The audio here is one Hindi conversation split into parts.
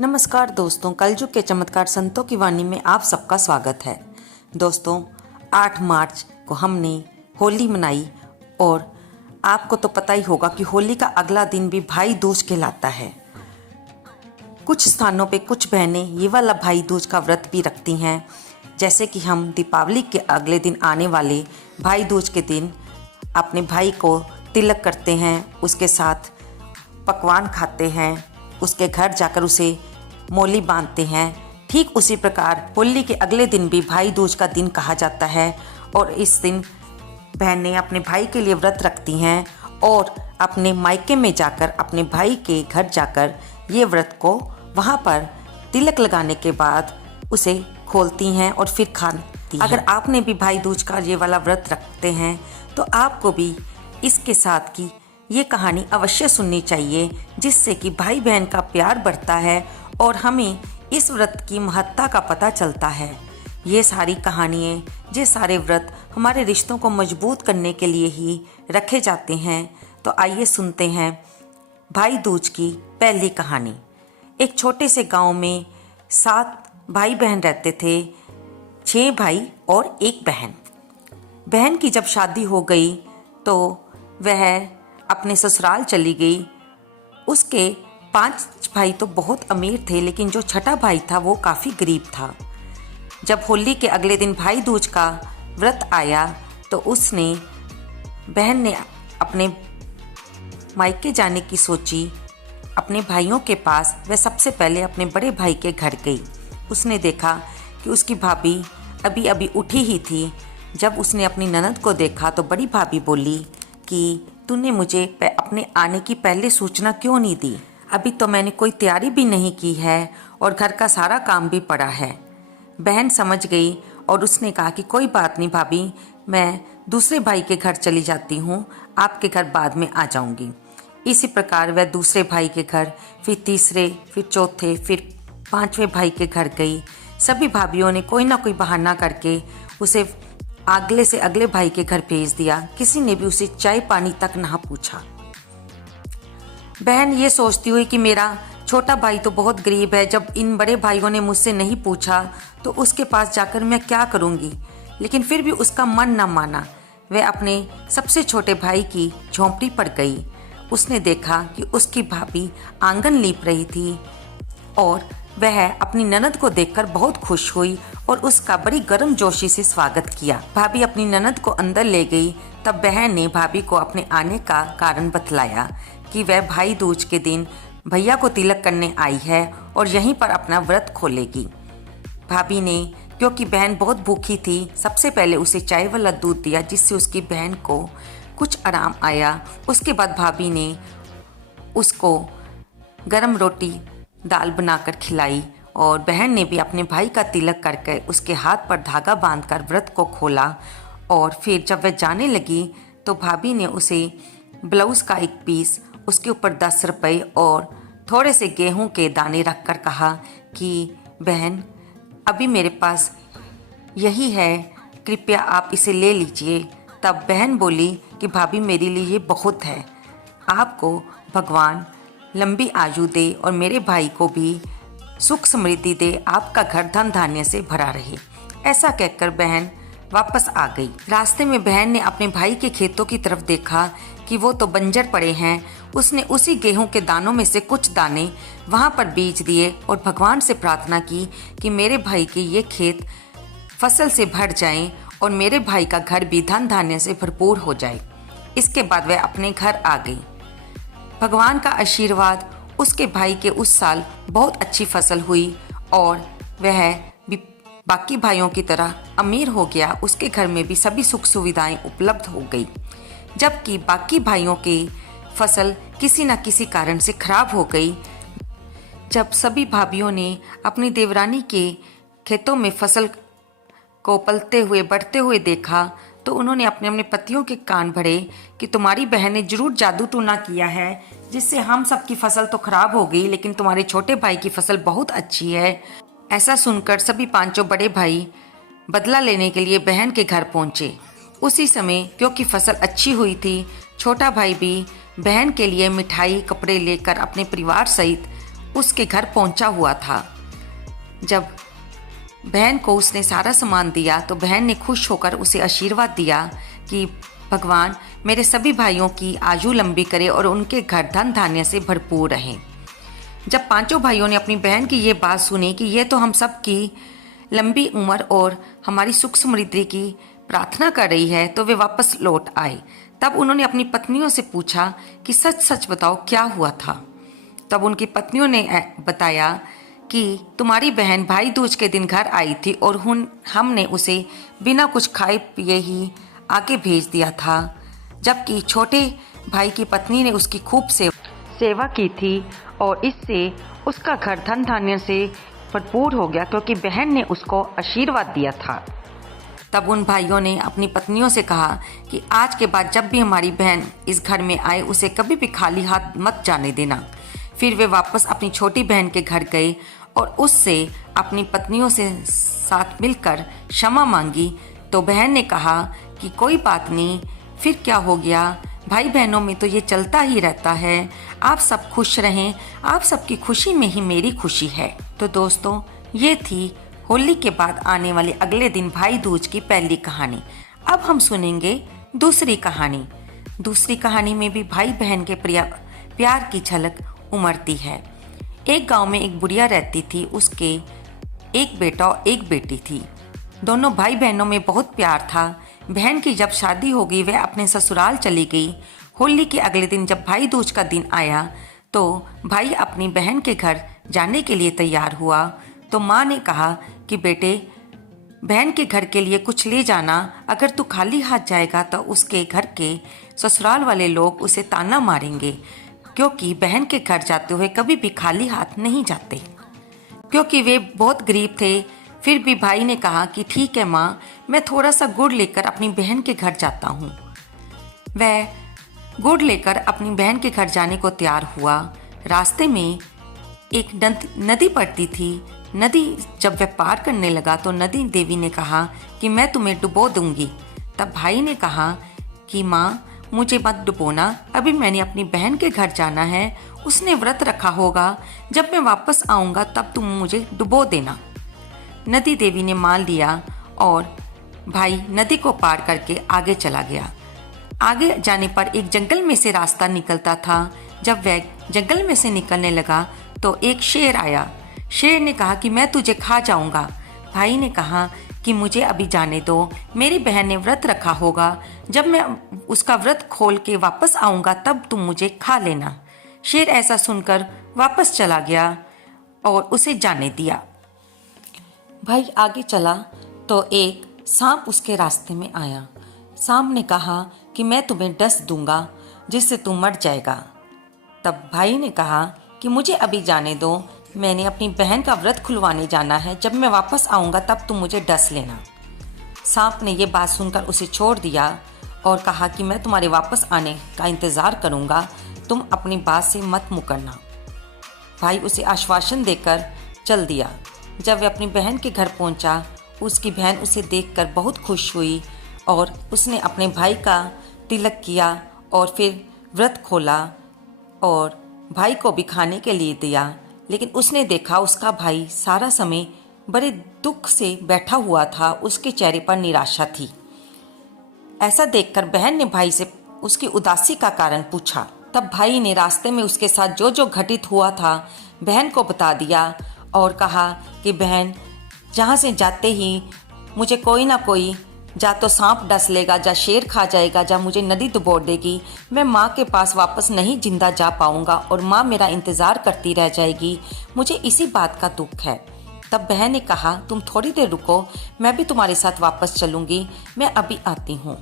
नमस्कार दोस्तों, कलयुग के चमत्कार संतों की वाणी में आप सबका स्वागत है। दोस्तों, 8 मार्च को हमने होली मनाई और आपको तो पता ही होगा कि होली का अगला दिन भी भाई दूज कहलाता है। कुछ स्थानों पे कुछ बहनें ये वाला भाई दूज का व्रत भी रखती हैं, जैसे कि हम दीपावली के अगले दिन आने वाले भाई दूज के दिन अपने भाई को तिलक करते हैं, उसके साथ पकवान खाते हैं, उसके घर जाकर उसे मोली बांधते हैं। ठीक उसी प्रकार होली के अगले दिन भी भाई दूज का दिन कहा जाता है और इस दिन बहनें अपने भाई के लिए व्रत रखती हैं और अपने मायके में जाकर अपने भाई के घर जाकर ये व्रत को वहाँ पर तिलक लगाने के बाद उसे खोलती हैं और फिर खाती हैं। अगर आपने भी भाई दूज का ये वाला व्रत रखते हैं तो आपको भी इसके साथ की ये कहानी अवश्य सुननी चाहिए, जिससे कि भाई बहन का प्यार बढ़ता है और हमें इस व्रत की महत्ता का पता चलता है। ये सारी कहानियाँ, ये सारे व्रत हमारे रिश्तों को मजबूत करने के लिए ही रखे जाते हैं। तो आइए सुनते हैं भाई दूज की पहली कहानी। एक छोटे से गांव में 7 भाई बहन रहते थे, 6 भाई और 1 बहन। बहन की जब शादी हो गई तो वह अपने ससुराल चली गई। उसके 5 भाई तो बहुत अमीर थे, लेकिन जो छठा भाई था वो काफ़ी गरीब था। जब होली के अगले दिन भाई दूज का व्रत आया तो बहन ने अपने मायके जाने की सोची। अपने भाइयों के पास वह सबसे पहले अपने बड़े भाई के घर गई। उसने देखा कि उसकी भाभी अभी अभी उठी ही थी। जब उसने अपनी ननद को देखा तो बड़ी भाभी बोली कि तूने मुझे अपने आने की पहले सूचना क्यों नहीं दी? अभी तो मैंने कोई तैयारी भी नहीं की है और घर का सारा काम भी पड़ा है। बहन समझ गई और उसने कहा कि कोई बात नहीं भाभी, मैं दूसरे भाई के घर चली जाती हूँ, आपके घर बाद में आ जाऊँगी। इसी प्रकार वह दूसरे भाई के घर, फिर तीसरे, फिर चौथे, फिर 5वें भाई के घर गई। सभी भाभीयों ने कोई ना कोई बहाना करके उसे अगले से अगले भाई के घर भेज दिया। किसी ने भी उसे चाय पानी तक ना पूछा। बहन ये सोचती हुई कि मेरा छोटा भाई तो बहुत गरीब है, जब इन बड़े भाइयों ने मुझसे नहीं पूछा तो उसके पास जाकर मैं क्या करूँगी। लेकिन फिर भी उसका मन न माना। वह अपने सबसे छोटे भाई की झोंपड़ी पर गई। उसने देखा कि उसकी भाभी आंगन लीप रही थी और वह अपनी ननद को देखकर बहुत खुश हुई और उसका बड़ी गर्मजोशी से स्वागत किया। भाभी अपनी ननद को अंदर ले गई। तब बहन ने भाभी को अपने आने का कारण बतलाया कि वह भाई दूज के दिन भैया को तिलक करने आई है और यहीं पर अपना व्रत खोलेगी। भाभी ने, क्योंकि बहन बहुत भूखी थी, सबसे पहले उसे चाय वाला दूध दिया, जिससे उसकी बहन को कुछ आराम आया। उसके बाद भाभी ने उसको गरम रोटी दाल बनाकर खिलाई और बहन ने भी अपने भाई का तिलक करके उसके हाथ पर धागा बांधकर व्रत को खोला। और फिर जब वह जाने लगी तो भाभी ने उसे ब्लाउज़ का एक पीस, उसके ऊपर 10 रुपये और थोड़े से गेहूं के दाने रखकर कहा कि बहन, अभी मेरे पास यही है, कृपया आप इसे ले लीजिए। तब बहन बोली कि भाभी, मेरे लिए ये बहुत है, आपको भगवान लंबी आयु दे और मेरे भाई को भी सुख समृद्धि दे, आपका घर धन धान्य से भरा रहे। ऐसा कहकर बहन वापस आ गई। रास्ते में बहन ने अपने भाई के खेतों की तरफ देखा कि वो तो बंजर पड़े हैं। उसने उसी गेहूं के दानों में से कुछ दाने वहां पर बीज दिए और भगवान से प्रार्थना की कि मेरे भाई के ये खेत फसल से भर जाएं और मेरे भाई का घर भी धन धान्य से भरपूर हो जाए। इसके बाद वह अपने घर आ गई। भगवान का आशीर्वाद, उसके भाई के उस साल बहुत अच्छी फसल हुई और वह भी बाकी भाइयों की तरह अमीर हो गया। उसके घर में भी सभी सुख सुविधाएं उपलब्ध हो गई, जबकि बाकी भाइयों की फसल किसी न किसी कारण से खराब हो गई। जब सभी भाभीयों ने अपनी देवरानी के खेतों में फसल को पलते हुए बढ़ते हुए देखा तो उन्होंने अपने अपने पतियों के कान भरे कि तुम्हारी बहन ने जरूर जादू टूना किया है, जिससे हम सब की फसल तो खराब हो गई, लेकिन तुम्हारे छोटे भाई की फसल बहुत अच्छी है। ऐसा सुनकर सभी 5 बड़े भाई बदला लेने के लिए बहन के घर पहुंचे। उसी समय क्योंकि फसल अच्छी हुई थी, छोटा भाई भी बहन के लिए मिठाई कपड़े लेकर अपने परिवार सहित उसके घर पहुंचा हुआ था। जब बहन को उसने सारा सामान दिया तो बहन ने खुश होकर उसे आशीर्वाद दिया कि भगवान मेरे सभी भाइयों की आयु लंबी करे और उनके घर धन धान्य से भरपूर रहें। जब पांचों भाइयों ने अपनी बहन की ये बात सुनी कि ये तो हम सब की लंबी उम्र और हमारी सुख समृद्धि की प्रार्थना कर रही है, तो वे वापस लौट आए। तब उन्होंने अपनी पत्नियों से पूछा कि सच सच बताओ क्या हुआ था। तब उनकी पत्नियों ने बताया कि तुम्हारी बहन भाई दूज के दिन घर आई थी और हमने उसे बिना कुछ खाए पिए ही आगे भेज दिया था, जबकि छोटे भाई की पत्नी ने उसकी खूब सेवा की थी और इससे उसका घर धन धान्य से भरपूर हो गया क्योंकि बहन ने उसको आशीर्वाद दिया था। तब उन भाइयों ने अपनी पत्नियों से कहा कि आज के बाद जब भी हमारी बहन इस घर में आए उसे कभी भी खाली हाथ मत जाने देना। फिर वे वापस अपनी छोटी बहन के घर गए और उससे अपनी पत्नियों से साथ मिलकर क्षमा मांगी। तो बहन ने कहा कि कोई बात नहीं, फिर क्या हो गया, भाई बहनों में तो ये चलता ही रहता है। आप सब खुश रहें, आप सबकी खुशी में ही मेरी खुशी है। तो दोस्तों, ये थी होली के बाद आने वाले अगले दिन भाई दूज की पहली कहानी। अब हम सुनेंगे दूसरी कहानी। दूसरी कहानी में भी भाई बहन के प्यार की झलक उमड़ती है। एक गांव में एक बुढ़िया रहती थी, उसके एक बेटा और एक बेटी थी। दोनों भाई बहनों में बहुत प्यार था। बहन की जब शादी हो गई वह अपने ससुराल चली गई। होली के अगले दिन जब भाई दूज का दिन आया तो भाई अपनी बहन के घर जाने के लिए तैयार हुआ। तो माँ ने कहा कि बेटे, बहन के घर के लिए कुछ ले जाना, अगर तू खाली हाथ जाएगा तो उसके घर के ससुराल वाले लोग उसे ताना मारेंगे, क्योंकि बहन के घर जाते हुए कभी भी खाली हाथ नहीं जाते। क्योंकि वे बहुत गरीब थे, फिर भी भाई ने कहा कि ठीक है माँ, मैं थोड़ा सा गुड़ लेकर अपनी बहन के घर जाता हूँ। वह गुड़ लेकर अपनी बहन के घर जाने को तैयार हुआ। रास्ते में एक नदी पड़ती थी। नदी जब वह पार करने लगा तो नदी देवी ने कहा कि मैं तुम्हें डुबो दूंगी। तब भाई ने कहा कि माँ, मुझे मत डुबोना, अभी मैंने अपनी बहन के घर जाना है, उसने व्रत रखा होगा, जब मैं वापस आऊँगा तब तुम मुझे डुबो देना। नदी देवी ने मान लिया और भाई नदी को पार करके आगे चला गया। आगे जाने पर एक जंगल में से रास्ता निकलता था। जब वह जंगल में से निकलने लगा तो एक शेर आया। शेर ने कहा कि मैं तुझे खा जाऊंगा। भाई ने कहा कि मुझे अभी जाने दो, मेरी बहन ने व्रत रखा होगा, जब मैं उसका व्रत खोल के वापस आऊँगा तब तुम मुझे खा लेना। शेर ऐसा सुनकर वापस चला गया और उसे जाने दिया। भाई आगे चला तो एक सांप उसके रास्ते में आया। सांप ने कहा कि मैं तुम्हें डस दूंगा जिससे तुम मर जाएगा। तब भाई ने कहा कि मुझे अभी जाने दो, मैंने अपनी बहन का व्रत खुलवाने जाना है, जब मैं वापस आऊँगा तब तुम मुझे डस लेना। सांप ने ये बात सुनकर उसे छोड़ दिया और कहा कि मैं तुम्हारे वापस आने का इंतज़ार करूँगा, तुम अपनी बात से मत मुकरना। भाई उसे आश्वासन देकर चल दिया। जब वह अपनी बहन के घर पहुंचा, उसकी बहन उसे देखकर बहुत खुश हुई और उसने अपने भाई का तिलक किया और फिर व्रत खोला और भाई को भी खाने के लिए दिया। लेकिन उसने देखा उसका भाई सारा समय बड़े दुख से बैठा हुआ था, उसके चेहरे पर निराशा थी। ऐसा देखकर बहन ने भाई से उसकी उदासी का कारण पूछा। तब भाई ने रास्ते में उसके साथ जो जो घटित हुआ था बहन को बता दिया और कहा कि बहन, जहाँ से जाते ही मुझे कोई ना कोई जा तो सांप डस लेगा, जा शेर खा जाएगा, जा मुझे नदी डुबो देगी, मैं माँ के पास वापस नहीं जिंदा जा पाऊँगा और माँ मेरा इंतज़ार करती रह जाएगी, मुझे इसी बात का दुख है। तब बहन ने कहा तुम थोड़ी देर रुको, मैं भी तुम्हारे साथ वापस चलूँगी, मैं अभी आती हूँ।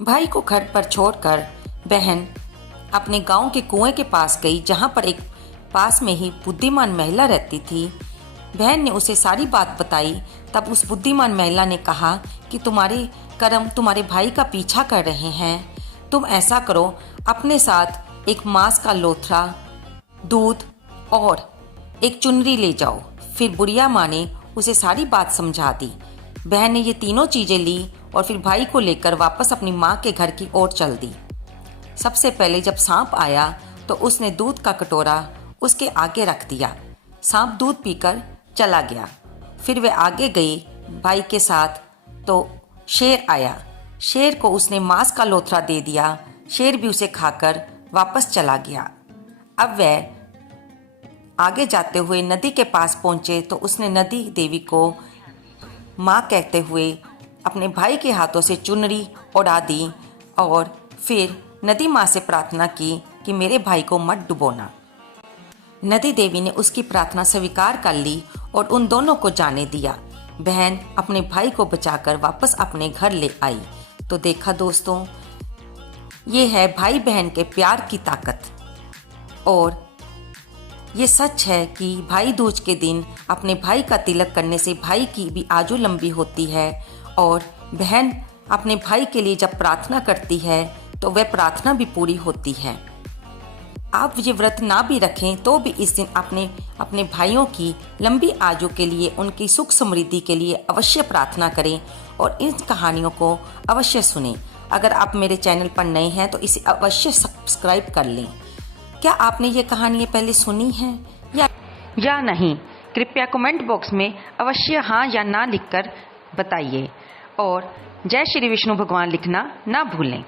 भाई को घर पर छोड़कर बहन अपने गाँव के कुएं के पास गई, जहाँ पर एक पास में ही बुद्धिमान महिला रहती थी। बहन ने उसे सारी बात बताई। तब उस बुद्धिमान महिला ने कहा कि तुम्हारे कर्म तुम्हारे भाई का पीछा कर रहे हैं, तुम ऐसा करो, अपने साथ एक मांस का लोथड़ा, दूध और एक चुनरी ले जाओ। फिर बुढ़िया माँ ने उसे सारी बात समझा दी। बहन ने ये तीनों चीज़ें ली और फिर भाई को लेकर वापस अपनी माँ के घर की ओर चल दी। सबसे पहले जब सांप आया तो उसने दूध का कटोरा उसके आगे रख दिया। सांप दूध पीकर चला गया। फिर वे आगे गई भाई के साथ तो शेर आया। शेर को उसने मांस का लोथड़ा दे दिया। शेर भी उसे खाकर वापस चला गया। अब वह आगे जाते हुए नदी के पास पहुंचे तो उसने नदी देवी को माँ कहते हुए अपने भाई के हाथों से चुनरी उड़ा दी और फिर नदी माँ से प्रार्थना की कि मेरे भाई को मत डुबोना। नदी देवी ने उसकी प्रार्थना स्वीकार कर ली और उन दोनों को जाने दिया। बहन अपने भाई को बचाकर वापस अपने घर ले आई। तो देखा दोस्तों, ये है भाई बहन के प्यार की ताकत। और ये सच है कि भाई दूज के दिन अपने भाई का तिलक करने से भाई की भी आयु लंबी होती है और बहन अपने भाई के लिए जब प्रार्थना करती है तो वह प्रार्थना भी पूरी होती है। आप ये व्रत ना भी रखें तो भी इस दिन अपने भाइयों की लंबी आयु के लिए, उनकी सुख समृद्धि के लिए अवश्य प्रार्थना करें और इन कहानियों को अवश्य सुनें। अगर आप मेरे चैनल पर नए हैं तो इसे अवश्य सब्सक्राइब कर लें। क्या आपने ये कहानियाँ पहले सुनी हैं या नहीं? कृपया कमेंट बॉक्स में अवश्य हाँ या ना लिखकर बताइए और जय श्री विष्णु भगवान लिखना ना भूलें।